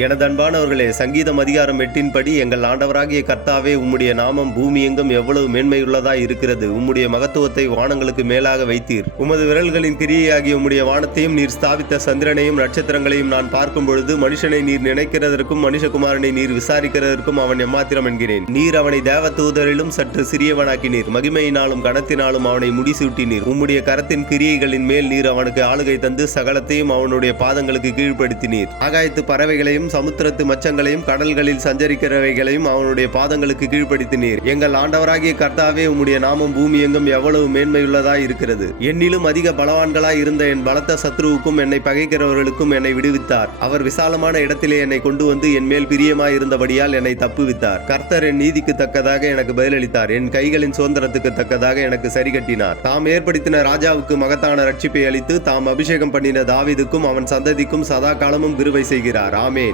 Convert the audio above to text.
எனது அன்பானவர்களே சங்கீதம் அதிகாரம் எட்டின்படி எங்கள் ஆண்டவராகிய கர்த்தாவே உம்முடைய நாமம் பூமி எங்கும் எவ்வளவு மேன்மையுள்ளதா இருக்கிறது. உம்முடைய மகத்துவத்தை வானங்களுக்கு மேலாக வைத்தீர். உமது விரல்களின் கிரியையாகிய உம்முடைய வானத்தையும் நீர் ஸ்தாபித்த சந்திரனையும் நட்சத்திரங்களையும் நான் பார்க்கும் பொழுது மனுஷனை நீர் நினைக்கிறதற்கும் மனுஷகுமாரனை நீர் விசாரிக்கிறதற்கும் அவன் எம்மாத்திரம் என்கிறேன். நீர் அவனை தேவ தூதரிலும் சற்று சிறியவனாக்கினீர். மகிமையினாலும் கனத்தினாலும் அவனை முடிசூட்டினீர். உம்முடைய கரத்தின் கிரியைகளின் மேல் நீர் அவனுக்கு ஆளுகை தந்து சகலத்தையும் அவனுடைய பாதங்களுக்கு கீழ்ப்படுத்தினீர். ஆகாயத்து பறவைகளையும் சமுத்திரத்து மச்சங்களையும் கடல்களில் சஞ்சரிக்கிறவைகளையும் அவனுடைய பாதங்களுக்கு கீழ்ப்படுத்தினீர் எங்கள் ஆண்டவராகிய கர்த்தாவே உம்முடைய நாமம் பூமி எங்கும் எவ்வளவு மேன்மையுள்ளதாய் இருக்கிறது. என்னிலும் அதிக பலவான்களாய் இருந்த என் பலத்த சத்ருவுக்கும் என்னை பகைக்கிறவர்களுக்கும் என்னை விடுவித்தார். அவர் விசாலமான இடத்திலே என்னை கொண்டு வந்து என் மேல் பிரியமாய் இருந்தபடியால் என்னை தப்புவித்தார். கர்த்தர் என் நீதிக்கு தக்கதாக எனக்கு பதிலளித்தார். என் கைகளின் சுதந்திரத்துக்கு தக்கதாக எனக்கு சரி கட்டினார் தாம் ஏற்படுத்தின ராஜாவுக்கு மகத்தான ரட்சிப்பை அளித்து தாம் அபிஷேகம் பண்ணின தாவிதுக்கும் அவன் சந்ததிக்கும் சதா காலமும் கிருவை செய்கிறார். ஆமே